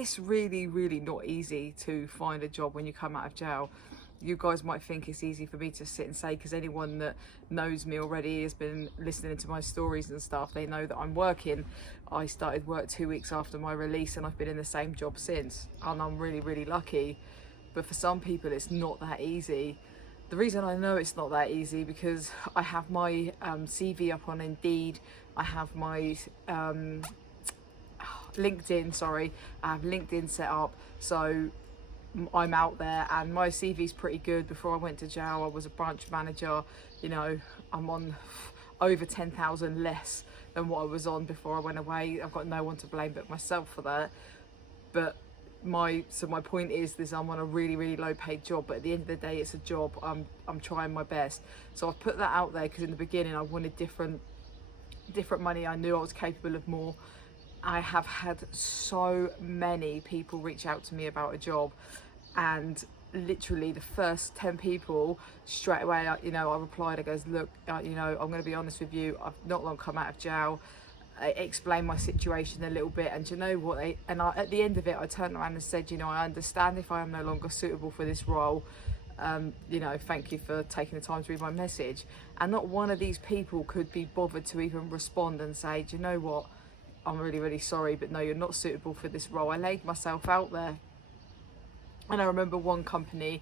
it's really, really not easy to find a job when you come out of jail. You guys might think it's easy for me to sit and say, because anyone that knows me already has been listening to my stories and stuff, they know that I'm working. I started work 2 weeks after my release, and I've been in the same job since, and I'm really, really lucky. But for some people it's not that easy. The reason I know it's not that easy, because I have my CV up on Indeed, I have my LinkedIn, sorry, I have LinkedIn set up, so I'm out there, and my CV's pretty good. Before I went to jail, I was a branch manager. You know, I'm on over 10,000 less than what I was on before I went away. I've got no one to blame but myself for that. But my point is this: I'm on a really, really low paid job, but at the end of the day, it's a job. I'm trying my best. So I've put that out there because in the beginning I wanted different money. I knew I was capable of more. I have had so many people reach out to me about a job, and literally the first 10 people, straight away, you know, I replied. I goes, look, you know, I'm going to be honest with you, I've not long come out of jail. I explained my situation a little bit, and you know what, at the end of it, I turned around and said, you know, I understand if I am no longer suitable for this role. You know, thank you for taking the time to read my message. And not one of these people could be bothered to even respond and say, do you know what, I'm really, really sorry, but no, you're not suitable for this role. I laid myself out there. And I remember one company,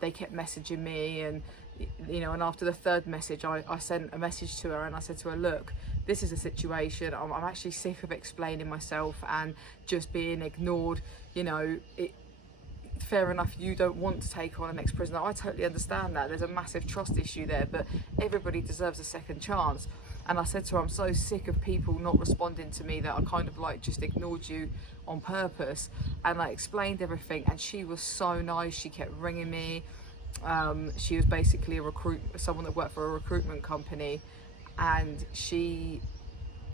they kept messaging me, and you know, and after the third message, I sent a message to her, and I said to her, look, this is a situation, I'm actually sick of explaining myself and just being ignored. You know, fair enough, you don't want to take on an ex-prisoner. I totally understand that. There's a massive trust issue there, but everybody deserves a second chance. And I said to her, I'm so sick of people not responding to me that I kind of like just ignored you on purpose. And I explained everything, and she was so nice. She kept ringing me. She was basically someone that worked for a recruitment company, and she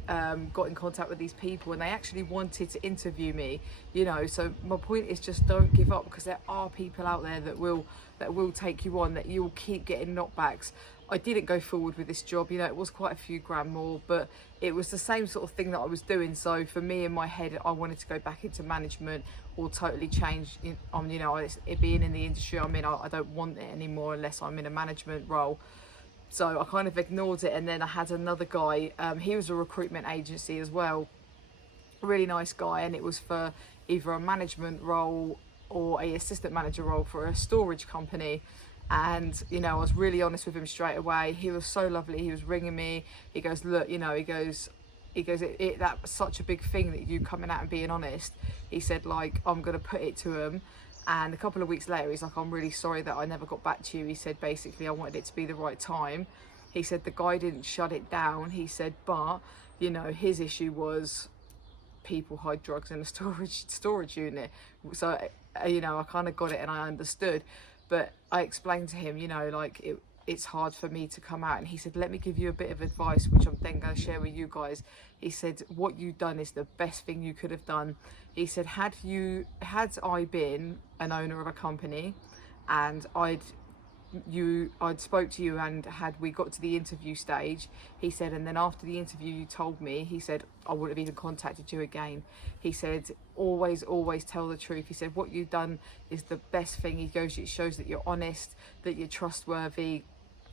got in contact with these people, and they actually wanted to interview me, you know. So my point is, just don't give up, because there are people out there that will take you on, that you will keep getting knockbacks. I didn't go forward with this job, you know, it was quite a few grand more, but it was the same sort of thing that I was doing. So for me, in my head, I wanted to go back into management or totally change. You know, it being in the industry I'm in, I don't want it anymore unless I'm in a management role. So I kind of ignored it. And then I had another guy, he was a recruitment agency as well, a really nice guy, and it was for either a management role or a assistant manager role for a storage company. And you know, I was really honest with him straight away. He was so lovely. He was ringing me. He goes, look, you know, he goes, that's such a big thing that you coming out and being honest. He said, like, I'm gonna put it to him. And a couple of weeks later, he's like, I'm really sorry that I never got back to you. He said, basically, I wanted it to be the right time. He said the guy didn't shut it down. He said, but you know, his issue was people hide drugs in a storage unit. So you know, I kind of got it and I understood. But I explained to him, you know, like it's hard for me to come out. And he said, let me give you a bit of advice, which I'm then going to share with you guys. He said, what you've done is the best thing you could have done. He said, had I been an owner of a company and I'd spoke to you, and had we got to the interview stage, he said, and then after the interview you told me, he said, I wouldn't have even contacted you again. He said, always tell the truth. He said, what you've done is the best thing. He goes, it shows that you're honest, that you're trustworthy.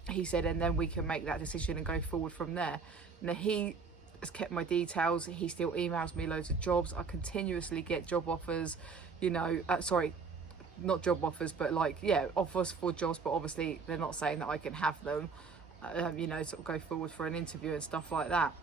He said, and then we can make that decision and go forward from there. Now he has kept my details. He still emails me loads of jobs. I continuously get job offers, you know, not job offers, but like, yeah, offers for jobs, but obviously they're not saying that I can have them, you know, sort of go forward for an interview and stuff like that.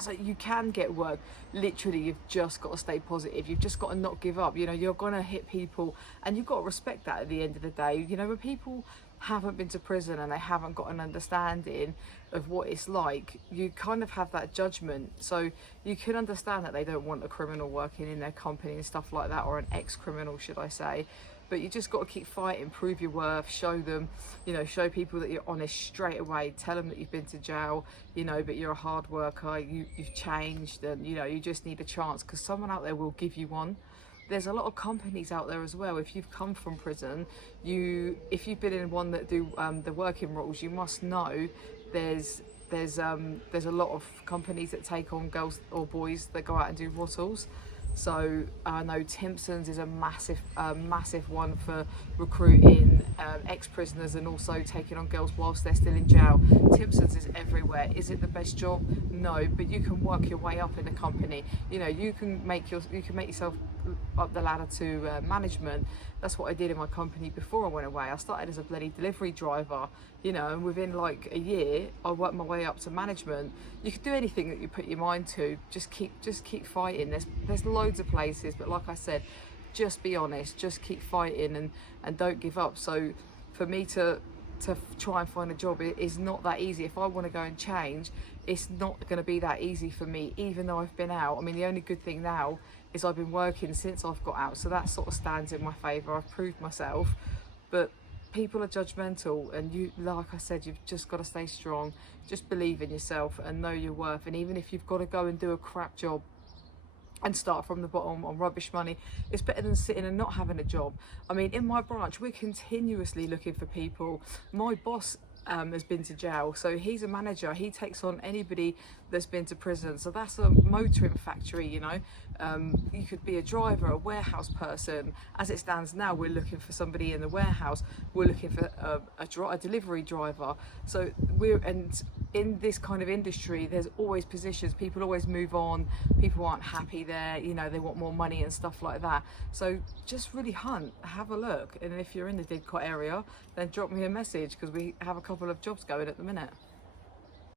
So you can get work. Literally, you've just got to stay positive. You've just got to not give up. You know, you're gonna hit people, and you've got to respect that at the end of the day. You know, when people haven't been to prison and they haven't got an understanding of what it's like, you kind of have that judgment. So you can understand that they don't want a criminal working in their company and stuff like that, or an ex-criminal, should I say. But you just got to keep fighting, prove your worth, show them, you know, show people that you're honest straight away. Tell them that you've been to jail, you know, but you're a hard worker, you've changed, and you know, you just need a chance, because someone out there will give you one. There's a lot of companies out there as well. If you've come from prison, if you've been in one that do the working rules, you must know there's a lot of companies that take on girls or boys that go out and do rottles. So I know Timpson's is a massive one for recruiting ex-prisoners and also taking on girls whilst they're still in jail. Timpson's is everywhere. Is it the best job? No, but you can work your way up in the company. You know, you can make yourself up the ladder to management. That's what I did in my company before I went away. I started as a bloody delivery driver, you know, and within like a year I worked my way up to management. You can do anything that you put your mind to. Just keep fighting. There's loads of places, but like I said, just be honest, just keep fighting and don't give up. So for me to try and find a job, it is not that easy. If I want to go and change, it's not going to be that easy for me, even though I've been out. I mean, the only good thing now is I've been working since I've got out, so that sort of stands in my favour. I've proved myself, but people are judgmental, and you, like I said, you've just got to stay strong. Just believe in yourself and know your worth. And even if you've got to go and do a crap job and start from the bottom on rubbish money, it's better than sitting and not having a job. I mean, in my branch, we're continuously looking for people. My boss has been to jail, so he's a manager. He takes on anybody that's been to prison. So that's a motoring factory, you know. You could be a driver, a warehouse person. As it stands now, we're looking for somebody in the warehouse. We're looking for a delivery driver. So in this kind of industry, there's always positions. People always move on. People aren't happy there, you know, they want more money and stuff like that. So just really hunt, have a look. And if you're in the Didcot area, then drop me a message, because we have a couple of jobs going at the minute.